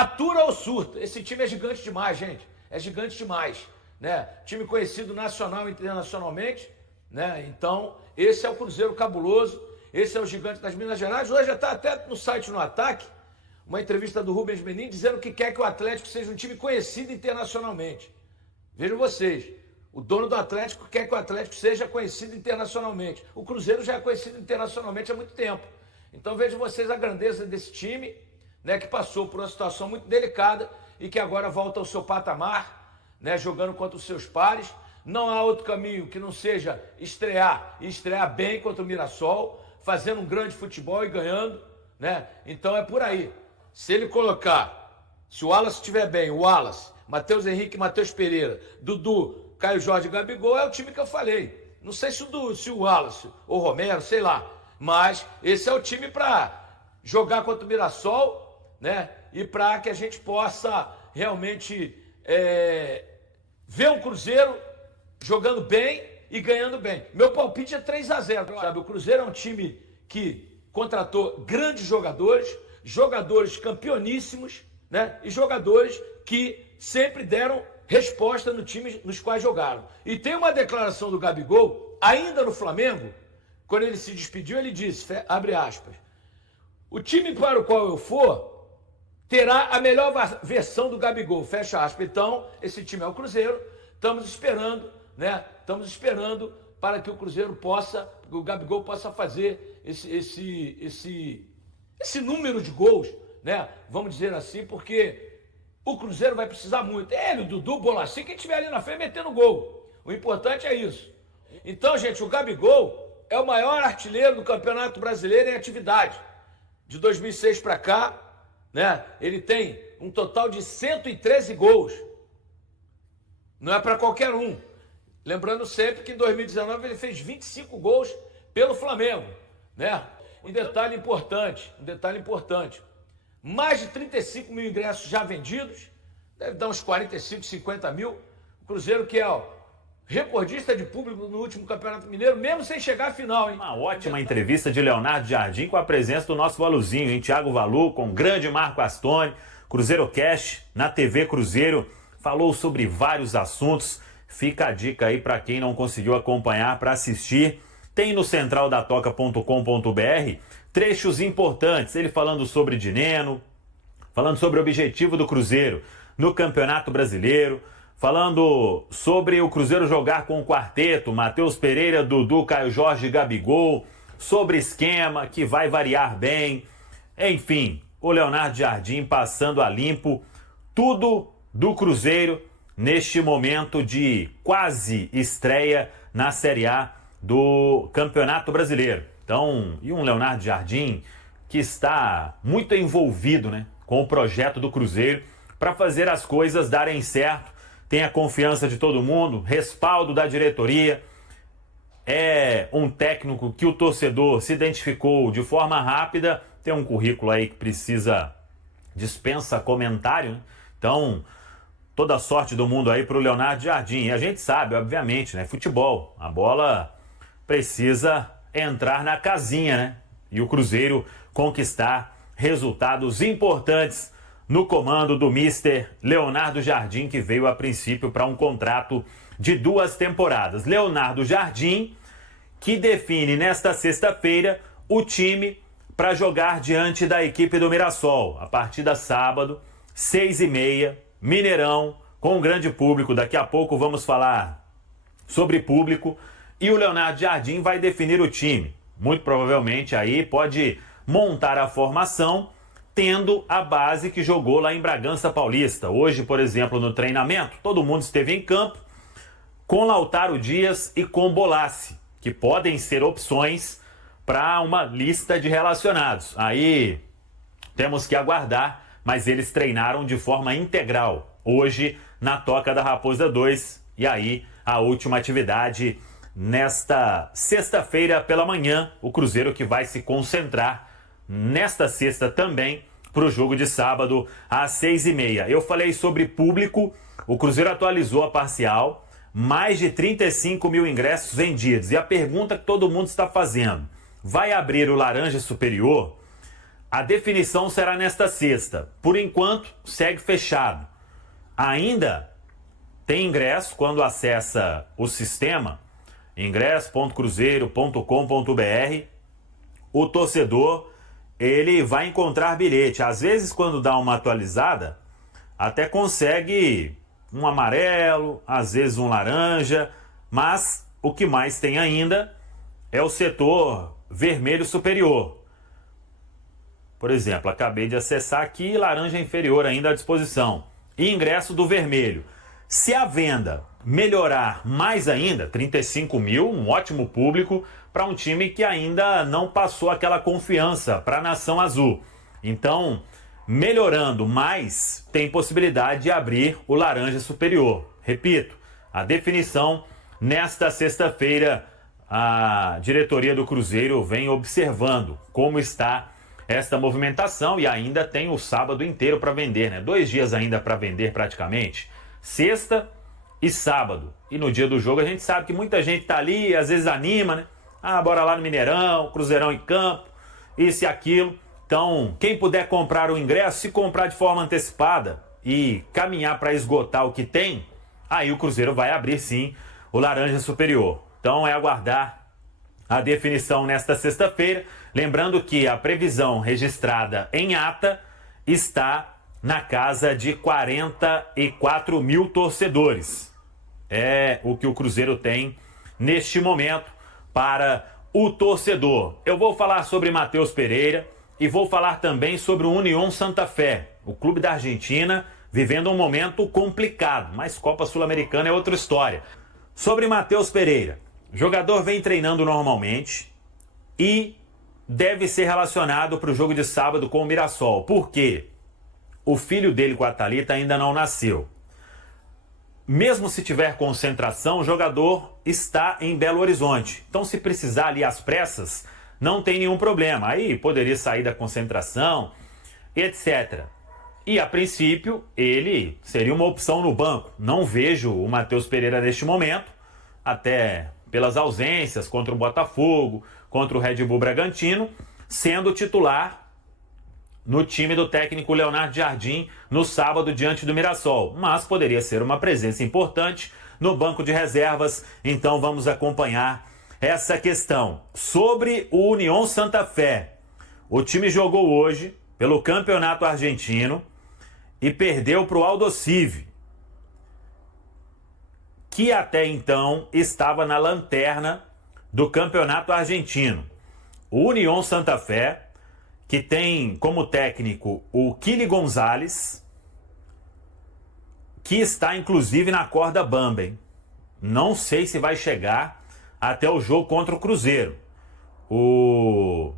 atura ou surta. Esse time é gigante demais, gente. É gigante demais, né? Time conhecido nacional e internacionalmente, né? Então, esse é o Cruzeiro cabuloso, esse é o gigante das Minas Gerais. Hoje está até no site No Ataque, uma entrevista do Rubens Menin dizendo que quer que o Atlético seja um time conhecido internacionalmente. Vejam vocês, o dono do Atlético quer que o Atlético seja conhecido internacionalmente. O Cruzeiro já é conhecido internacionalmente há muito tempo. Então vejam vocês a grandeza desse time, né, que passou por uma situação muito delicada e que agora volta ao seu patamar, né, jogando contra os seus pares. Não há outro caminho que não seja estrear e estrear bem contra o Mirassol, fazendo um grande futebol e ganhando, né? Então é por aí. Se ele colocar, se o Wallace estiver bem, o Wallace, Matheus Henrique, Matheus Pereira, Dudu, Caio Jorge e Gabigol, é o time que eu falei. Não sei se o Wallace ou o Romero, sei lá, mas esse é o time para jogar contra o Mirassol, né? E para que a gente possa realmente ver um Cruzeiro jogando bem e ganhando bem. Meu palpite é 3-0, sabe? O Cruzeiro é um time que contratou grandes jogadores, jogadores campeoníssimos, né? E jogadores que sempre deram resposta no time nos quais jogaram. E tem uma declaração do Gabigol, ainda no Flamengo, quando ele se despediu, ele disse, abre aspas, o time para o qual eu for terá a melhor versão do Gabigol, fecha aspas. Então, esse time é o Cruzeiro, estamos esperando, né? Estamos esperando para que o Cruzeiro possa, o Gabigol possa fazer esse número de gols, né? Vamos dizer assim, porque o Cruzeiro vai precisar muito. Ele, o Dudu, o Bolachinho, quem estiver ali na frente metendo gol. O importante é isso. Então, gente, o Gabigol é o maior artilheiro do Campeonato Brasileiro em atividade. De 2006 para cá, né? Ele tem um total de 113 gols. Não é para qualquer um. Lembrando sempre que em 2019 ele fez 25 gols pelo Flamengo, né? Um detalhe importante, mais de 35 mil ingressos já vendidos, deve dar uns 45, 50 mil. O Cruzeiro que é o recordista de público no último Campeonato Mineiro, mesmo sem chegar à final, hein? Uma ótima entrevista de Leonardo Jardim com a presença do nosso Valuzinho, hein? Thiago Valu, com o grande Marco Astoni, Cruzeiro Cast, na TV Cruzeiro, falou sobre vários assuntos. Fica a dica aí para quem não conseguiu acompanhar para assistir. Tem no centraldatoca.com.br trechos importantes, ele falando sobre Dineno, falando sobre o objetivo do Cruzeiro no Campeonato Brasileiro, falando sobre o Cruzeiro jogar com o quarteto, Matheus Pereira, Dudu, Caio Jorge e Gabigol, sobre esquema que vai variar bem. Enfim, o Leonardo Jardim passando a limpo tudo do Cruzeiro neste momento de quase estreia na Série A do Campeonato Brasileiro. Então, e um Leonardo Jardim que está muito envolvido, né, com o projeto do Cruzeiro para fazer as coisas darem certo. Tem a confiança de todo mundo, respaldo da diretoria. É um técnico que o torcedor se identificou de forma rápida. Tem um currículo aí que dispensa comentário, né? Então, toda a sorte do mundo aí para o Leonardo Jardim. E a gente sabe, obviamente, né? Futebol, a bola precisa entrar na casinha, né? E o Cruzeiro conquistar resultados importantes no comando do mister Leonardo Jardim, que veio a princípio para um contrato de 2 temporadas. Leonardo Jardim, que define nesta sexta-feira o time para jogar diante da equipe do Mirassol. A partida sábado, 6h30, Mineirão, com um grande público. Daqui a pouco vamos falar sobre público. E o Leonardo Jardim vai definir o time. Muito provavelmente aí pode montar a formação tendo a base que jogou lá em Bragança Paulista. Hoje, por exemplo, no treinamento, todo mundo esteve em campo com Lautaro Dias e com Bolassi, que podem ser opções para uma lista de relacionados. Aí temos que aguardar, mas eles treinaram de forma integral hoje na Toca da Raposa 2. E aí a última atividade nesta sexta-feira pela manhã, o Cruzeiro que vai se concentrar nesta sexta também para o jogo de sábado às 6h30. Eu falei sobre público, o Cruzeiro atualizou a parcial, mais de 35 mil ingressos vendidos. E a pergunta que todo mundo está fazendo, vai abrir o Laranja Superior A definição será nesta sexta. Por enquanto, segue fechado. Ainda tem ingresso quando acessa o sistema ingresso.cruzeiro.com.br. O torcedor, ele vai encontrar bilhete. Às vezes, quando dá uma atualizada, até consegue um amarelo, às vezes um laranja, mas o que mais tem ainda é o setor vermelho superior. Por exemplo, acabei de acessar aqui, laranja inferior ainda à disposição. E ingresso do vermelho. Se a venda melhorar mais ainda, 35 mil, um ótimo público para um time que ainda não passou aquela confiança para a Nação Azul. Então, melhorando mais, tem possibilidade de abrir o laranja superior. Repito, a definição nesta sexta-feira, a diretoria do Cruzeiro vem observando como está esta movimentação e ainda tem o sábado inteiro para vender, né? 2 dias ainda para vender praticamente. Sexta e sábado. E no dia do jogo a gente sabe que muita gente tá ali, às vezes anima, né? Ah, bora lá no Mineirão, Cruzeirão em campo, isso e aquilo. Então, quem puder comprar o ingresso, se comprar de forma antecipada e caminhar para esgotar o que tem, aí o Cruzeiro vai abrir sim o laranja superior. Então é aguardar a definição nesta sexta-feira. Lembrando que a previsão registrada em ata está na casa de 44 mil torcedores. É o que o Cruzeiro tem neste momento para o torcedor. Eu vou falar sobre Matheus Pereira e vou falar também sobre o União Santa Fé, o clube da Argentina vivendo um momento complicado, mas Copa Sul-Americana é outra história. Sobre Matheus Pereira, o jogador vem treinando normalmente e deve ser relacionado para o jogo de sábado com o Mirassol. Por quê? O filho dele com a Thalita ainda não nasceu. Mesmo se tiver concentração, o jogador está em Belo Horizonte. Então, se precisar ali às pressas, não tem nenhum problema. Aí poderia sair da concentração, etc. E a princípio, ele seria uma opção no banco. Não vejo o Matheus Pereira neste momento, até pelas ausências contra o Botafogo, contra o Red Bull Bragantino, sendo titular no time do técnico Leonardo Jardim no sábado diante do Mirassol. Mas poderia ser uma presença importante no banco de reservas, então vamos acompanhar essa questão. Sobre o União Santa Fé, o time jogou hoje pelo Campeonato Argentino e perdeu para o Aldosivi, que até então estava na lanterna do Campeonato Argentino. O União Santa Fé, que tem como técnico o Kili Gonzalez, que está inclusive na corda bamba, hein? Não sei se vai chegar até o jogo contra o Cruzeiro. O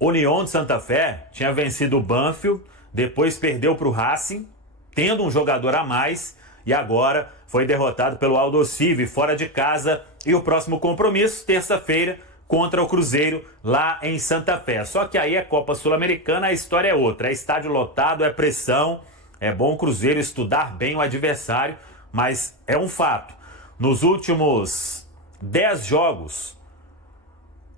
União de Santa Fé tinha vencido o Banfield, depois perdeu para o Racing, tendo um jogador a mais, e agora foi derrotado pelo Aldosivi fora de casa. E o próximo compromisso, terça-feira, contra o Cruzeiro lá em Santa Fé. Só que aí é Copa Sul-Americana, a história é outra. É estádio lotado, é pressão, é bom o Cruzeiro estudar bem o adversário, mas é um fato. Nos últimos 10 jogos,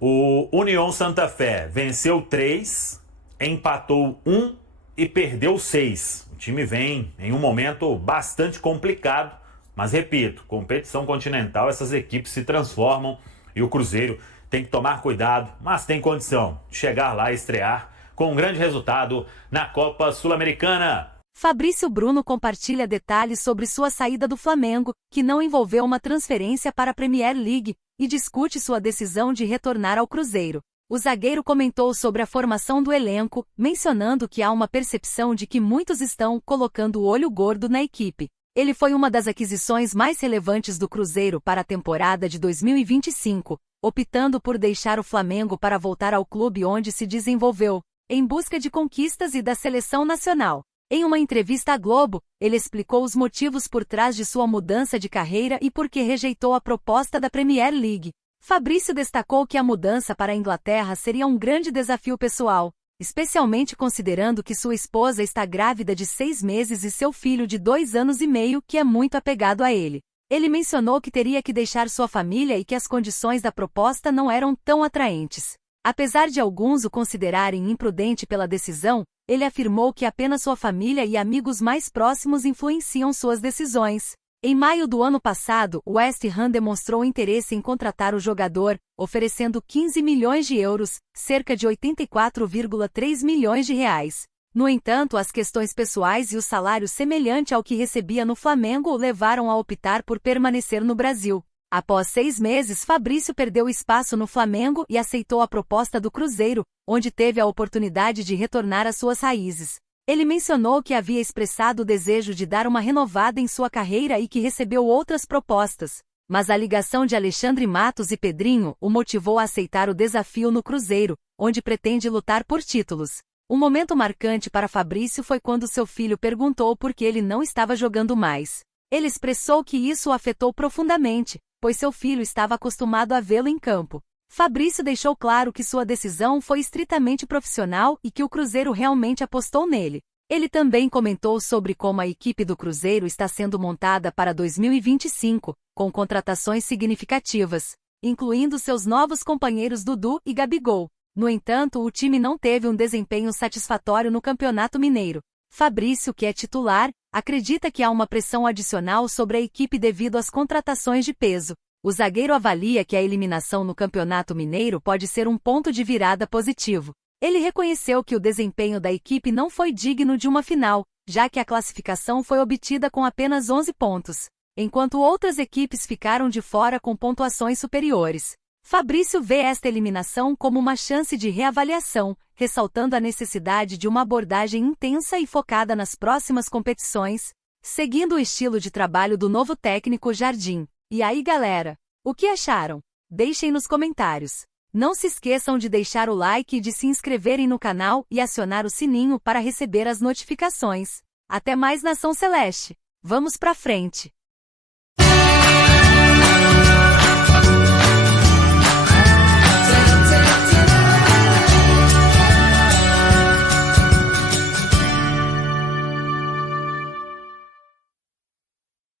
o União Santa Fé venceu 3, empatou 1 e perdeu 6. O time vem em um momento bastante complicado, mas repito, competição continental, essas equipes se transformam e o Cruzeiro tem que tomar cuidado, mas tem condição de chegar lá e estrear com um grande resultado na Copa Sul-Americana. Fabrício Bruno compartilha detalhes sobre sua saída do Flamengo, que não envolveu uma transferência para a Premier League, e discute sua decisão de retornar ao Cruzeiro. O zagueiro comentou sobre a formação do elenco, mencionando que há uma percepção de que muitos estão colocando o olho gordo na equipe. Ele foi uma das aquisições mais relevantes do Cruzeiro para a temporada de 2025, optando por deixar o Flamengo para voltar ao clube onde se desenvolveu, em busca de conquistas e da seleção nacional. Em uma entrevista à Globo, ele explicou os motivos por trás de sua mudança de carreira e por que rejeitou a proposta da Premier League. Fabrício destacou que a mudança para a Inglaterra seria um grande desafio pessoal, especialmente considerando que sua esposa está grávida de 6 meses e seu filho de 2 anos e meio, que é muito apegado a ele. Ele mencionou que teria que deixar sua família e que as condições da proposta não eram tão atraentes. Apesar de alguns o considerarem imprudente pela decisão, ele afirmou que apenas sua família e amigos mais próximos influenciam suas decisões. Em maio do ano passado, o West Ham demonstrou interesse em contratar o jogador, oferecendo 15 milhões de euros, cerca de 84,3 milhões de reais. No entanto, as questões pessoais e o salário semelhante ao que recebia no Flamengo o levaram a optar por permanecer no Brasil. Após 6 meses, Fabrício perdeu espaço no Flamengo e aceitou a proposta do Cruzeiro, onde teve a oportunidade de retornar às suas raízes. Ele mencionou que havia expressado o desejo de dar uma renovada em sua carreira e que recebeu outras propostas, mas a ligação de Alexandre Matos e Pedrinho o motivou a aceitar o desafio no Cruzeiro, onde pretende lutar por títulos. Um momento marcante para Fabrício foi quando seu filho perguntou por que ele não estava jogando mais. Ele expressou que isso o afetou profundamente, pois seu filho estava acostumado a vê-lo em campo. Fabrício deixou claro que sua decisão foi estritamente profissional e que o Cruzeiro realmente apostou nele. Ele também comentou sobre como a equipe do Cruzeiro está sendo montada para 2025, com contratações significativas, incluindo seus novos companheiros Dudu e Gabigol. No entanto, o time não teve um desempenho satisfatório no Campeonato Mineiro. Fabrício, que é titular, acredita que há uma pressão adicional sobre a equipe devido às contratações de peso. O zagueiro avalia que a eliminação no Campeonato Mineiro pode ser um ponto de virada positivo. Ele reconheceu que o desempenho da equipe não foi digno de uma final, já que a classificação foi obtida com apenas 11 pontos, enquanto outras equipes ficaram de fora com pontuações superiores. Fabrício vê esta eliminação como uma chance de reavaliação, ressaltando a necessidade de uma abordagem intensa e focada nas próximas competições, seguindo o estilo de trabalho do novo técnico Jardim. E aí, galera, o que acharam? Deixem nos comentários. Não se esqueçam de deixar o like e de se inscreverem no canal e acionar o sininho para receber as notificações. Até mais, Nação Celeste! Vamos pra frente!